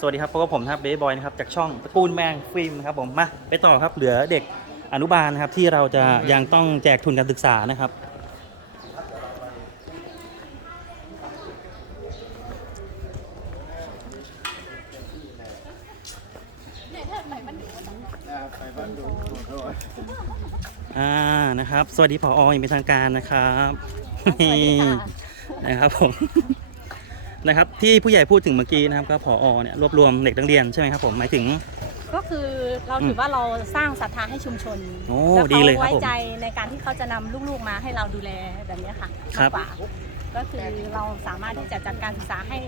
สวัสดีครับพบกับผมนะครับเบย์บอยนะครับจากช่องตระกูลแมงฟิล์มนะครับผมมาไปต่อครับเหลือเด็กอนุบาลนะครับที่เราจะยังต้องแจกทุนการศึกษานะครับ อ่านะครับ สวัสดีผออย่างเป็นทางการนะครับสวัสดีค่ะนี่นะครับผม นะครับที่ผู้ใหญ่พูดถึงเมื่อกี้นะครับก็ผอเนี่ยรวบรวมเด็กนักเรียนใช่ไหมครับผมหมายถึง ก็คือเราถือว่าเราสร้างศรัทธาให้ชุมชนโอ้แล้วดีเขาเลยครับไว้ผมใจในการที่เขาจะนำลูกๆมาให้เราดูแลแบบเนี้ยค่ะครัมาบกกว่าก็คือเราสามารถที่จะจัดการศึกษาให้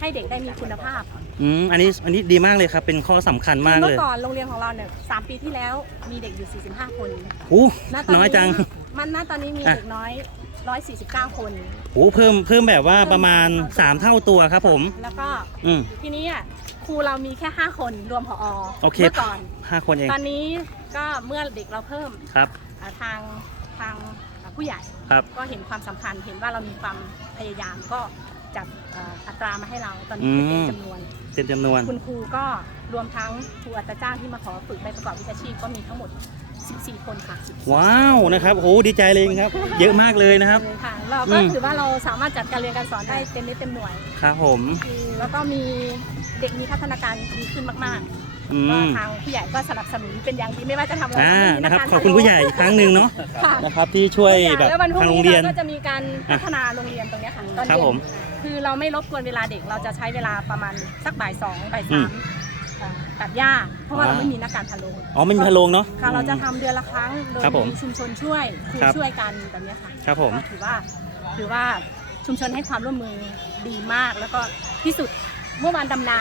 ให้เด็กได้มีคุณภาพ อืมอันนี้อันนี้ดีมากเลยครับ เป็นข้อสำคัญมากเมื่เลยอก่อนโรงเรียนของเราเนี่ยสามปีที่แล้วมีเด็กอยู่ 45 คนโอ้ณตน้อยจัง มันณตอนนี้มีอะ เด็กน้อย 149 คน โอ้เพิ่มเพิ่มแบบว่าประมาณ 3 เท่าตัวครับผม แล้วก็อืม ทีนี้อะครูเรามีแค่ 5 คนรวมผอโอเค เมื่อก่อน ห้าคนเองตอนนี้ก็เมื่อเด็กเราเพิ่มครับ อ่าทางทางผู้ใหญ่ครับ ก็เห็นความสำคัญ เห็นว่าเรามีความพยายามก็จัดเอ่ออัตรามาให้เราตอนนี้เป็นอืม จำนวน เต็มจำนวน คุณครูก็รวมทั้งครูอัตราจ้างที่มาขอฝึกใบประกอบวิชาชีพก็มีทั้งหมด 14 คนค่ะว้าวนะครับโอ้ดีใจเลยครับ เยอะมากเลยนะครับเลยค่ะเราก็อืมถือว่าเราสามารถจัดการเรียนการสอนได้เต็มนิดเต็มหน่วยครับผมแล้วก็มีเด็กมีพัฒนาการดีขึ้นมากอืๆก็มทางผู้ใหญ่ก็สนับสนุนเป็นอย่างดีไม่ว่าจะทำอะไรอ่าก็มีนะครับกาขอบคุณผู้ใหญ่อีกครั้งหนึ่งเนาะค่ะนะครับที่ช่วยแบบแล้ววันพรุ่ทางงโรงนี้เรียนเราก็จะมีการพัฒนาโรงเรียนตรงเนี้ยค่ะตอนครับเย็ผมนคือเราไม่รบกวนเวลาเด็กเราจะใช้เวลาประมาณสักบ่ายสองบ่ายอืสามมเอ่อ ตัดหญ้า เพราะว่าอ่าเราไม่มีนักการพะโลงอ๋อไม่มีพะโลงเนาะ ค่ะเราจะทำเดือนละครั้งโดยครับผมมีชุมชนช่วยครูครับช่วยกันแบบเนี้ยค่ะครับผม ก็ถือว่าถือว่าชุมชนให้ความร่วมมือดีมากแล้วก็ที่สุดเมื่อวานดำนา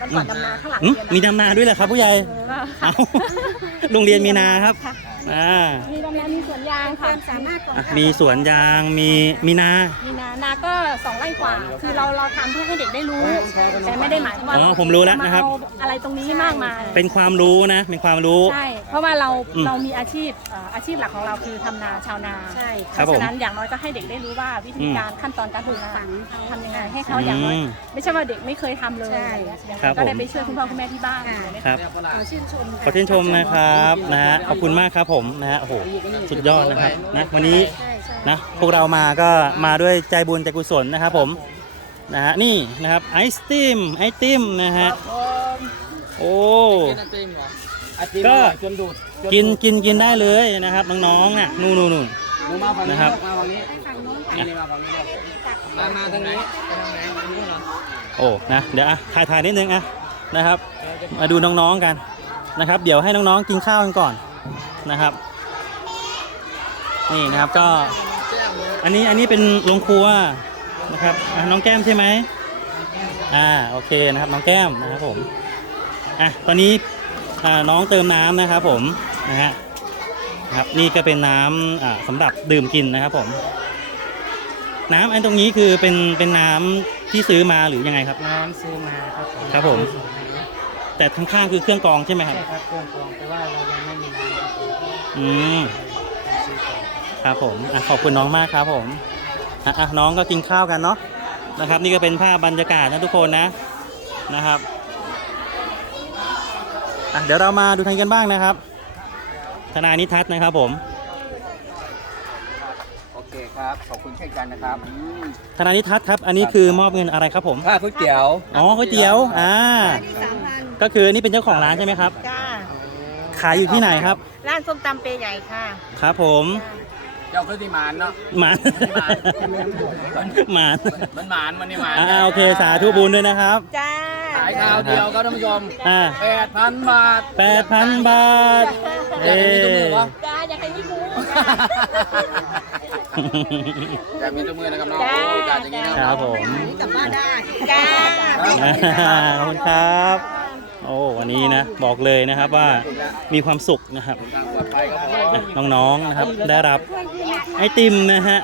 วันก่อนดำนาข้างหลังอืมเรียนมีดำนาด้วยเหรอครับผู้ใหญ่ก็เอา โรงเรียนมีนาครับ ค่ะ อ่ามีดำนามีสวนยางค่ะสามารถอะมีสวนยาง มีมีนา มีนา นาก็สองไร่กว่า คือเราเราทำเพื่อให้เด็กได้รู้ แต่ไม่ได้หมายความว่าอ๋อผมรู้แล้วนะครับเาอะไรตรงนี้มากมายเป็นความรู้นะ เป็นความรู้ ใช่เพราะว่าเราอืมเรามีอาชีพเอ่ออาชีพหลักของเราคือทำนาชาวนาใช่ครับเพราะฉะนั้นอย่างน้อยก็ให้เด็กได้รู้ว่าวิธีการขั้นตอนการปลูกนาทำยังไงให้เขาอย่างน้อยอืมไม่ใช่ว่าเด็กไม่เคยทำเลยอย่างครัน้อบยก็ได้ผมไปช่วยคุณพ่อคุณแม่ที่บ้านครับ ขอชื่นชมขอชื่นชมนะครับนะฮะขอบคุณมากครับผมนะฮะโอ้โหสุดยอดนะครับนะวันนี้ใช่ใช่ นะพวกเรามาก็มาด้วยใจบุญใจกุศลนะครับผมนะฮะนี่นะครับไอศติมไอติมนะฮะโอ้ก็กินกินกินได้เลยนะครับน้องๆน่ะนู่นนู่นนู่นนะครับมาฝั่งนี้มาฝั่งนี้มามาทางนี้ไปทางไหนทางนู้นเหรอโอ้นะเดี๋ยวอะถ่ายถ่ายนิดนึงอะนะครับ มาดูน้องๆกันนะครับ เดี๋ยวให้น้องๆกินข้าวกันก่อนนะครับ นี่นะครับก็ อันนี้อันนี้เป็นโรงครัวนะครับอะน้องแก้มใช่ไหมอ่าโอเคนะครับน้องแก้มนะครับผมอะตอนนี้อ่าน้องเติมน้ำนะครับผมนะฮะนะครับนี่ก็เป็นน้ำอ่าสำหรับดื่มกินนะครับผม น้ำอันตรงนี้คือเป็นเป็นน้ำที่ซื้อมาหรือยังไงครับ น้ำซื้อมาครับผมครับผม แต่ข้างๆคือเครื่องกรองใช่ไหมครับใช่ครับเครื่องกรองแต่ว่าเรายังไม่มีน้ำครับผมอืม ครับผมอะขอบคุณน้องมากครับผมอะอะน้องก็กินข้าวกันเนาะนะครับ นี่ก็เป็นภาพบรรยากาศนะทุกคนนะนะครับอะเดี๋ยวเรามาดูทางกันบ้างนะครับทนายนิทัศน์นะครับผมโอเคครับ ขอบคุณเช่นกันนะครับอืมทนายนิทัศน์ครับ อันนี้คือมอบเงินอะไรครับผมค่าก๋วยเตี๋ยวอ๋อก๋วยเตี๋ยวอ่าก็คือนี่เป็นเจ้าของร้านใช่ไหมครับ จ้าขายอยู่ที่ไหนครับ ร้านส้มตำเปใหญ่ค่ะครับผม เจ้าคือที่หมานเนาะหมานหมานมันหมานมันนี่หมานอ่าโอเคสาธุบุญด้วยนะครับ จ้าขายข้าวเดียวครับท่านผู้ชมอ่าแปดพันบาทแปดพันบาทอยากมีตัวมือวะจ้าอยากให้มีหมูอยากมีตัวมือนะครับน้องจ้าโอกาสอย่างนี้นะครับผมกลับบ้านได้จ้าขอบคุณครับ โอ้วันนี้นะบอกเลยนะครับว่ามีความสุขนะครับทางปลอดภัยครับผมอะน้องๆนะครับได้รับไอติมนะฮะ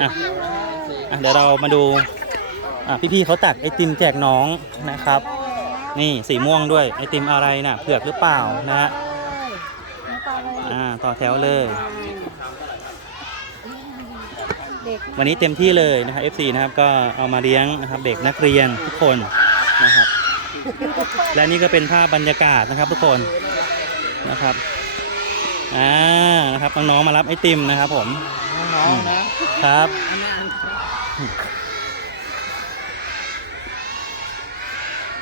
อะอะเดี๋ยวเรามาดูอะพี่ๆเขาตักไอติมแจกน้องนะครับ นี่สีม่วงด้วยไอติมอะไรน่ะเผือกหรือเปล่านะฮะอ่าต่อแถวเลย วันนี้เต็มที่เลยนะครับ FC นะครับก็เอามาเลี้ยงนะครับเด็กนักเรียนทุกคน และนี่ก็เป็นภาพบรรยากาศนะครับทุกคนนะครับอ่านะครับน้องๆมารับไอติมนะครับ ผมน้องๆนะครับอันนั้น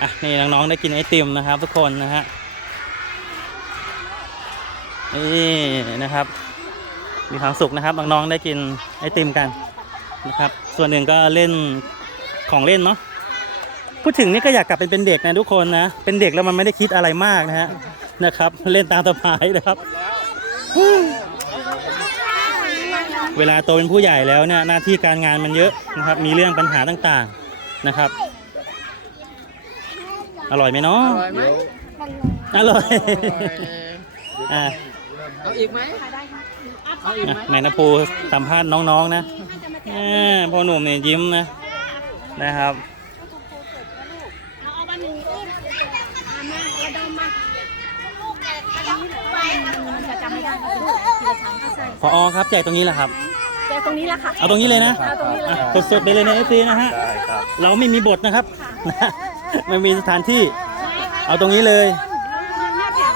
อะนี่น้องๆได้กินไอติมนะครับ ทุกคนนะฮะนี่นะครับ มีความสุขนะครับน้องๆได้กินไอติมกันนะครับ ส่วนหนึ่งก็เล่นของเล่นเนาะ พูดถึงนี่ก็อยากกลับเป็นเป็นเด็กนะทุกคนนะ เป็นเด็กแล้วมันไม่ได้คิดอะไรมากนะฮะนะครับ เล่นตามสบายนะครับ เวลาโตเป็นผู้ใหญ่แล้วเนี่ยหน้าที่การงานมันเยอะนะครับ มีเรื่องปัญหาต่างๆนะครับ อร่อยไหมเนาะอร่อยไหมอร่อยอะเอาอีกไหมเอาอีกไหมแม่นภูสัมภาษณ์น้องๆนะแม่พ่อหนุ่มเนี่ยยิ้มนะนะครับ เอาเอาวันหนึ่งเอามาระดมมามัน จะจำไม่ได้ทีละชั้นก็ใส่พอครับแจกตรงนี้แหละครับ แจกตรงนี้ละค่ะ เอาตรงนี้เลยนะเอาตรงนี้เลยอะสดๆไปเลยในเอซีนะฮะเราไม่มีบทนะครับ ไม่มีสถานที่ เอาตรงนี้เลย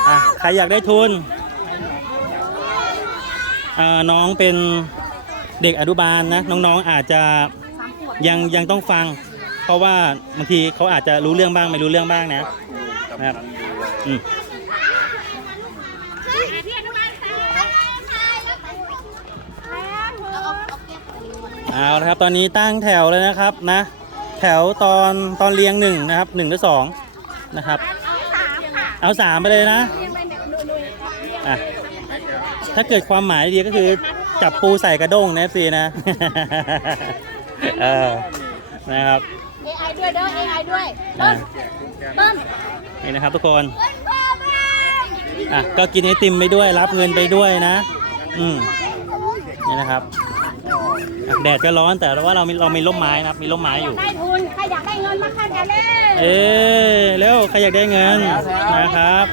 อะใครอยากได้ทุนอ่าน้องเป็นเด็กอนุบาลนะ น้องๆอาจจะยังยังต้องฟัง เพราะว่าบางทีเขาอาจจะรู้เรื่องบ้างไม่รู้เรื่องบ้างนะนะครับอืม เอาละครับ ตอนนี้ตั้งแถวเลยนะครับนะ แถวตอนตอนเรียงหนึ่งนะครับหนึ่งหรือสองนะครับ เอาสามไปเลยนะอะถ้าเกิดความหมายดีก็คือจับปูใส่กระด้งนะซีนะเออนะครับ AI ด้วยเด้อ AI ด้วยอะเบิ้มนี่นะครับทุกคนอะก็กินไอติมไปด้วยรับเงินไปด้วยนะ อืมนี่นะครับอะ แดดก็ร้อนแต่ว่าเรามีเรามีร่มไม้นะครับมีร่มไม้อยู่ ได้ทุนใครอยากได้เงินมาขั้นกันเลยเอ้ยเร็วใครอยากได้เงินนะครับ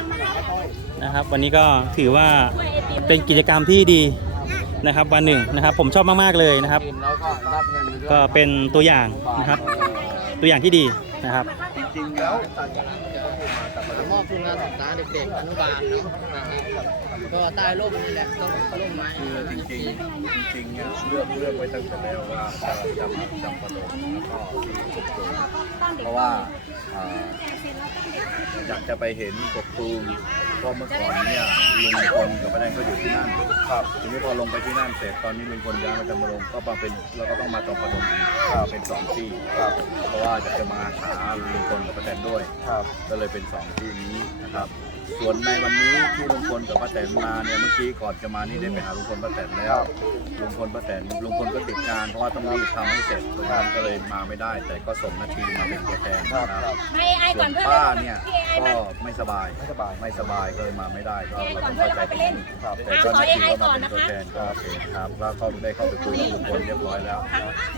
นะครับ วันนี้ก็ถือว่าเป็นกิจกรรมที่ดีนะครับวันหนึ่งนะครับ ผมชอบมากๆเลยนะครับกินแล้วก็รับเงินไปด้วยก็เป็นตัวอย่างนะครับ ตัวอย่างที่ดีนะครับจริงๆแล้วมอบทุนการศึกษาเด็กๆอนุบาลเนาะอ่า ก็ใต้ร่มนี่แหละต้นร่มไม้คือจริงๆจริงๆเนี่ยเลือกเลือกไว้ตั้งแต่แล้วว่าจะจะมาจำปาดงแล้วก็กบตูมเพราะว่าอยากจะไปเห็นกบตูมเพราะเมื่อก่อนเนี่ยลุงพลกับป้าแดงก็อยู่ที่นั่นครับทีนี้พอลงไปที่นั่นเสร็จตอนนี้ลุงพลย้ายมาจำปาดงก็มาเป็นเราก็ต้องมาจำปาดงอีกเป็นสองที่ครับเพราะว่าจะจะมาหาลุงพลกับป้าแดงด้วยครับก็เลยเป็นสองที่นี้นะครับ ส่วนในวันนี้ที่ลุงพลกับป้าแตนมาเนี่ยเมื่อกี้ก่อนจะมานี่ได้ไปหาลุงพลป้าแตนแล้วลุงพลป้าแตนลุงพลก็ติดงานเพราะว่าต้องรีบทำให้เสร็จตรงนั้นก็เลยมาไม่ได้ แต่ก็ส่งนาทีมาเป็นตัวแทนนะครับให้ AI ส่ก่วอนนเพื่อนป้าเนี่ยพี่ AI ก็มาไม่สบายไม่สบายไม่สบายก็เลยมาไม่ได้ก็ให้เราก่อต้นองเพื่อนเข้าใจเราไปเล่นครับแต่อะก็ขอนาที AI ก็ก่อมานเป็นนะคะตัวแทนก็โอเคครับแล้วก็ได้เข้าไปคุยกับลุงพลเรียบร้อยแล้ว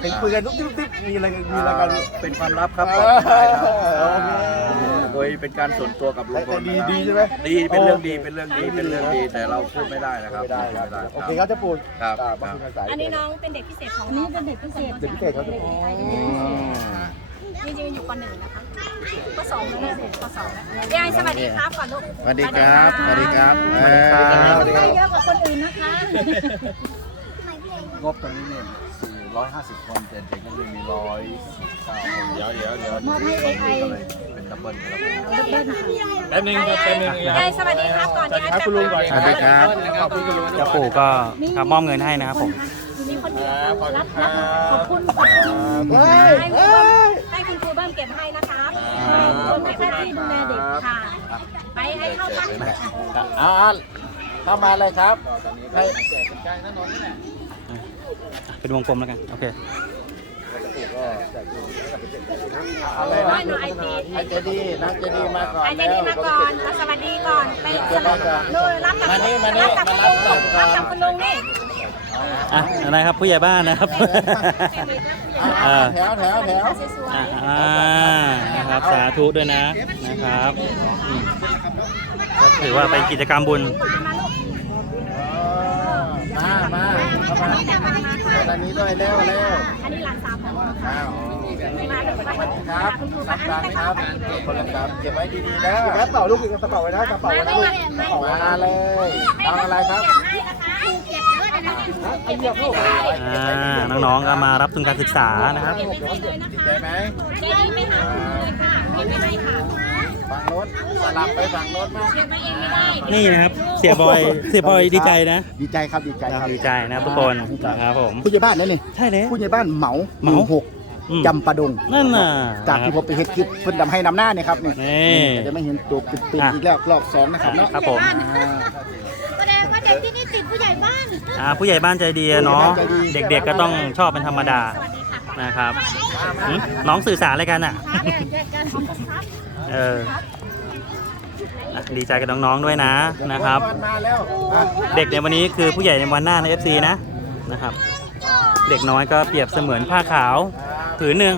เห็นคุยกันทุกทิปมีอะไรกันมีอะไรกัน เป็นความลับครับเอผมอใช่ครับโอเคโดยเป็นการส่วนตัวกับลุงพแต่ลดีนะครับดีใช่ไหมดีเป็นเรื่องดีเป็นเรื่องดีเป็นเรื่องดีแต่เราพูดไม่ได้นะครับไม่ได้ครับพูม่โอเคครับเจะปูนครับอ่าคมารับคุณอาศัยอันนี้น้องเป็นเด็กพิเศษของนี่เป็นเด็กพิเศษเด็กพิเศษเขาจะปูนจริงๆอยู่ปหนึ่งนะคะปสองแล้วเนี่ยปสองแล้วยายสวัสดีครับก่อนลูกสวัสดีครับสวัสดีครับสวัสดีครับได้เยอะกว่าคนอื่นนะคะงบตรงนี้เนี่ย 450คนแต่เด็กนักเรียนมี149คนเดี๋ยวเดี๋ยวเดี๋ยวมอบให้ AI ก็เลยเป็นดับเบิลครับผมแป๊บนึงครับแป๊บนึงยายสวัสดีครับก่อนยายครับคุณลุงก่อนสวัสดีครับขอบคุณคุณลุงเจ้าปู่ก็ครับมอบเงินให้นะครับผมมีคนเดียวรับรับขอบคุณขอบคุณเฮ้ยให้คุณเฮ้เบิ้มยให้คุณครูเบิ้มเก็บให้นะครับคนให้หน้าที่ดูแลเด็กค่ะ ไปให้เข้าพักอ่าเข้ามาเลยครับให้ เป็นวงกลมแล้วกัน โอเคอะไรโอ้นะยหนูไอตีไอเจดีนักเจดีมาก่อนไอเจแล้ดีวมาก่อนมาสวัสดีก่อน ไปสวัสดีนู่นรับกับรับกับคุณลุงรับกับคุณลุงนี่อะอะไรครับผู้ใหญ่บ้านนะครับอ่าอ่าแถวแถวแถวอ่าอ่านะครับสาธุด้วยนะนะครับอืมก็ถือว่าเป็นกิจกรรมบุญ มาเข้ามาตอนนี้ด้วยเร็วเร็วอันนี้หลานสาวของเราอ้าวคครับรับการครับคนละครับเก็บไว้ดีๆนะกระเป๋าลูกอีกกระเป๋าไว้นะกระเป๋าไว้นะลูกกระเป๋ามาเลยน้องอะไรครับไอ้เหี้ยลูกอ่าน้องๆก็มารับทุนการศึกษานะครับดีใจไหมใจดีไม่หาเลยค่ะไม่ให้ค่ะ ฝั่งโน้นสลับไปฝั่งโน้นมาเก็บไว้เองไม่ได้นี่นะครับ เสียบอย เสียบอยดีใจนะดีใจครับดีใจครับ ดีใจนะครับทุกคนนะครับผม ผู้ใหญ่บ้านนั่นนี่ใช่แล้ว ผู้ใหญ่บ้านเหมาเหมามู่หกอืมจำปาดง นั่นน่ะจากที่ผมไปเฮ็ดคลิปเพิ่นดำให้นำหน้าเนี่ยครับนี่นี่ จะได้ไม่เห็นตัวเป็นอะ ๆอีกแล้วรอบสองนะครับเนาะครับผมอ่า แสดงว่าเด็กที่นี่ติดผู้ใหญ่บ้าน อ่าผู้ใหญ่บ้านใจดีอะเนาะใจดี เด็กๆก็ต้องชอบเป็นธรรมดานะครับหึน้องสื่อสารอะไรกันอะเออ อะดีใจกับน้องๆด้วยนะนะครับ มาแล้วอะเด็กในวันนี้คือผู้ใหญ่ในวันหน้าใน FC นะนะครับ เด็กน้อยก็เปรียบเสมือนผ้าขาวผืนหนึ่ง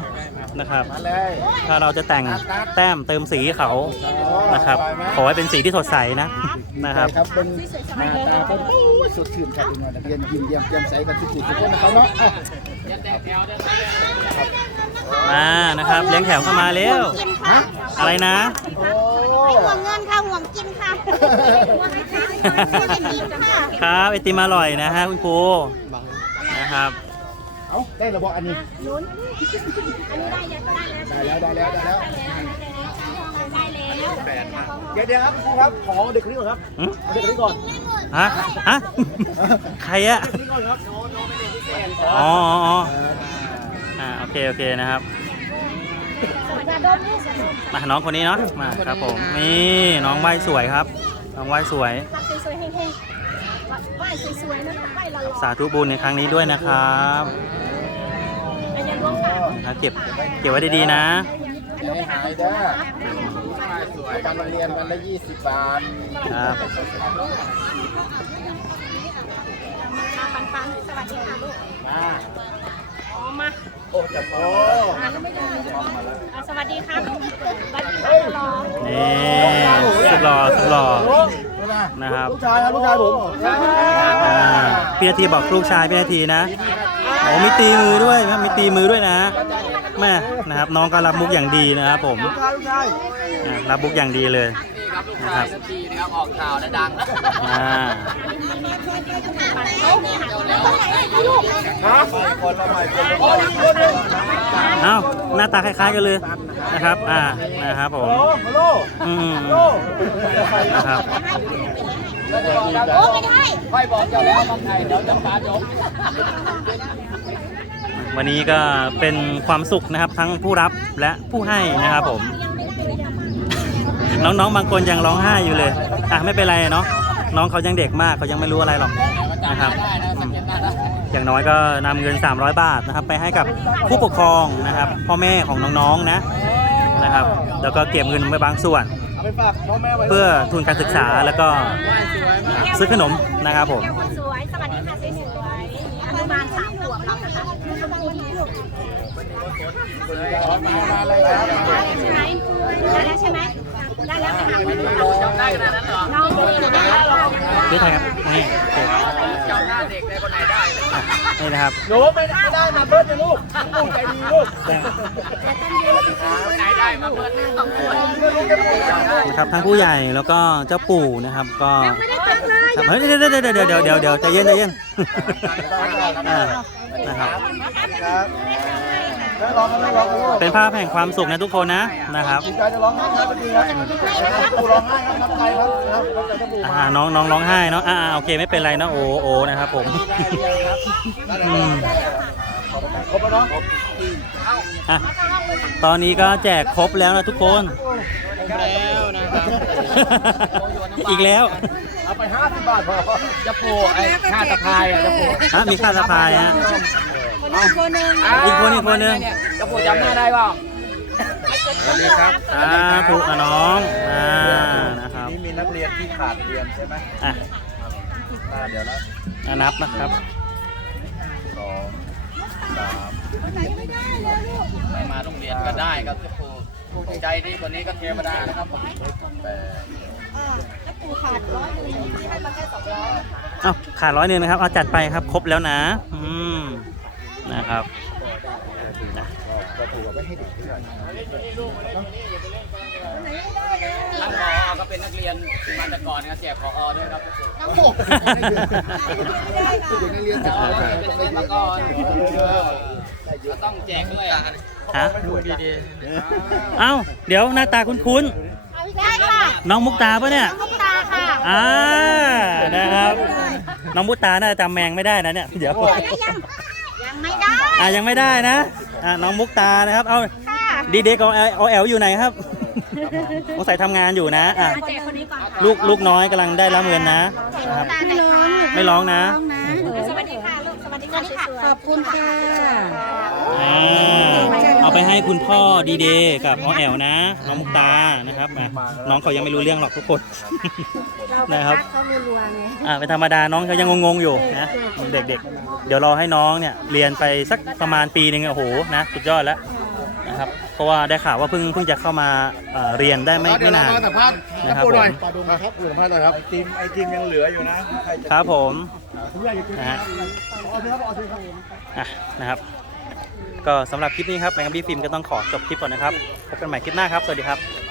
นะครับ มาเลยถ้าเราจะแต่งแต้มเติมสีเขานะครับ ขอให้เป็นสีที่สดใสนะนะครับ ครับเป็นหน้าตาเป็นโอ้ยสดชื่นครับเป็นวันนักเรียนยิ้มเยี่ยมเยี่ยมใสกันทุกสิ่งทุกคนนะครับเนาะอะมานะครับเลี้ยงแถวเข้ามาเร็วกินค่ะ อะไรนะโอ้ห่วงเงินค่ะห่วงกินค่ะห่วงไอติมค่ะครับไอติมอร่อยนะฮะคุณครูนะครับเอาได้ระบบอันนี้ลุ้นอันนี้ได้ยังได้แล้วได้แล้วได้แล้วได้แล้วได้แล้วเดี๋ยวเดี๋ยวครับครูครับขอเด็กคนนี้ก่อนครับหึเอาเด็กคนนี้ก่อนฮะฮะใครอะคนนี้ก่อนครับน้องน้องเป็นเด็กพิเศษอ๋ออ๋ออ๋ออ่าโอเคโอเคนะครับ มาน้องคนนี้เนาะมาครับผมนี่น้องใบสวยครับ น้องใบสวยรับสวยๆเฮงๆไหว้สวยๆนะไหว้หล่อสาธุบุญในครั้งนี้ด้วยนะครับๆอันนี้รวมค่ะนะเก็บเก็บไว้ดีๆนะให้หายเด้อสวยการโรงเรียนวันละ20บาทครับมาปันปันๆสวัสดีค่ะลูกมาอ๋อมาโอ้จับโอ้อะลูกไม่ได้อะสวัสดี ครับสวัสดีครับรอนี่สุดหล่อสุดหล่อนะครับลูกชายครับลูกชายผมอ่าพี่นาทีบอกลูกชายพี่นาทีนะโอ้มีตีมือด้วยนะมีตีมือด้วยนะแม่นะครับน้องก็รับมุกอย่างดีนะครับผมลูกชายลูกชายอะรับมุกอย่างดีเลย นี่ครับลูกชายสักทีนะครับออกข่าวนะดังอ่าครับคนละใหม่คนละคนคนหนึ่งเอ้าหน้าตาคล้ายๆกันเลยนะครับ อ่า นะครับผมฮัลโหลอืมฮัลโหลนะครับ โอ้ไม่ได้ค่อยบอกเจ้าแล้วบางไงเดี๋ยวจะพาจบวันนี้ก็เป็นความสุขนะครับทั้งผู้รับและผู้ให้นะครับผม น้องๆบางคนยังร้องไห้อยู่เลยอะไม่เป็นไรเนาะน้องเขายังเด็กมากเขายังไม่รู้อะไรหรอกนะครับอย่างน้อยก็นำเงิน 300 บาทนะครับ ไปให้กับผู้ปกครองนะครับ พ่อแม่ของน้องๆนะนะครับ แล้วก็เก็บเงินไว้บางส่วน เพื่อทุนการศึกษาแล้วก็ซื้อขนมนะครับผมเดี๋ยวคนสวยสวัสดีค่ะสวยอนุบาลสามขวบเรานะคะมาเลยครับได้แล้วใช่ไหม ได้แล้วใช่ไหมได้แล้วไปหาคุณจำได้ขนาดนั้นเหรอน้องได้แล้วรอนี่ไทยครับนี่โอเคจำหน้าเด็กได้คนไหนได้อะนี่นะครับหนูไม่ได้ไม่ได้มาเบิ้ลนะลูกลูกใจดีลูกไหนได้มาเบิ้ลต้องคนนะครับทั้งผู้ใหญ่แล้วก็เจ้าปู่นะครับ ก็ครับเฮ้ยเดี๋ยวเดี๋ยวเดี๋ยวเดี๋ยวเดี๋ยวเดี๋ยวใจเย็นใจเย็นอ่านะครับ เป็นภาพแห่งความสุขนะทุกคนนะนะครับดีใจจะร้องไห้ครับดีครับปูร้องไห้ครับน้ำใจครับครับน้ำใจจะปูอ่าน้องน้องร้องไห้เนาะอ่าอ่าโอเคไม่เป็นไรเนาะโอโอนะครับผมอืมครบแล้วเนาะอะตอนนี้ก็แจกครบแล้วนะทุกคนแล้วนะครับอีกแล้วเอาไปห้าสิบบาทพอจะปูไอ้ค่าตะพายอะจะปูฮะมีค่าสะพายฮะ อีกคนอีกคนหนึ่งจะปูจำหน้าได้เปล่าสวัสดีครับอ่าถูกอะน้องอ่านะครับนี่มีนักเรียนที่ขาดเรียนใช่ไหมอะอ่าเดี๋ยวนะอะนับนะครับสองสามไม่มาโรงเรียนก็ได้ครับจะปูผู้ใจดีกว่านี้ก็เทวดานะครับแปดเอ้าขาดร้อยหนึ่งนะครับเอาจัดไปครับ ครบแล้วนะ อืม นะครับนะก็ถูกเอาไว้ให้เด็กด้วยท่านผอก็เป็นนักเรียนมาแต่ก่อนนะครับแจกผอด้วยครับโอ้โหเด็กนักเรียนจะเอาไปเป็นต้องนักไปเรียนมาก่อนก็ต้องแจกด้วยฮะดูดีเอ้า เดี๋ยวหน้าตาคุ้นได้ค่ะๆน้องมุกตาปะเนี่ยลูกตาค่ะอ่านะครับ น้องมุกตาน่าจะจำแมงไม่ได้นะเนี่ย เดี๋ยวยังยังไม่ได้ อ่ายังไม่ได้นะอ่าน้องมุกตานะครับ เอาค่ะดีเด็กเอาเอาแอลอยู่ไหนครับสงสัยทำงานอยู่นะอะอาเจคนนี้ก่อนค่ะลูกลูกน้อยกำลังได้รับเงินนะนะครับ ตาไหนคะไม่ร้องนะสวัสดีค่ะลูกสวัสดีค่ะสวยๆขอบคุณค่ะ อ่า เอาไปให้คุณพ่อดีเดย์กับน้องแอลนะ น้องมุกตานะครับอะน้องเขายังไม่รู้เรื่องหรอกทุกคนนะครับเขารัวๆไงอ่าเป็นธรรมดาน้องเขายังงงๆอยู่นะเด็กๆ เดี๋ยวรอให้น้องเนี่ยเรียนไปสักประมาณปีหนึ่งโอ้โหนะสุดยอดแล้วนะครับเพราะว่าได้ข่าวว่าเพิ่งเพิ่งจะเข้ามาเอ่อเรียนได้ไม่เดี๋ยไม่วเรานานมาสัมภาษณ์นะครับปูหน่อยผมปาดูมาครับปูสัมภาษณ์หน่อยครับ ไอติมไอติมยังเหลืออยู่นะใครจะครับผมคุณยายอยู่ที่นะฮะเอาเถอะครับเอาเถอะครับอะนะครับ ก็สำหรับคลิปนี้ครับแมงกะบี้ฟิล์มก็ต้องขอจบคลิปก่อนนะครับพบกันใหม่คลิปหน้าครับ สวัสดีครับ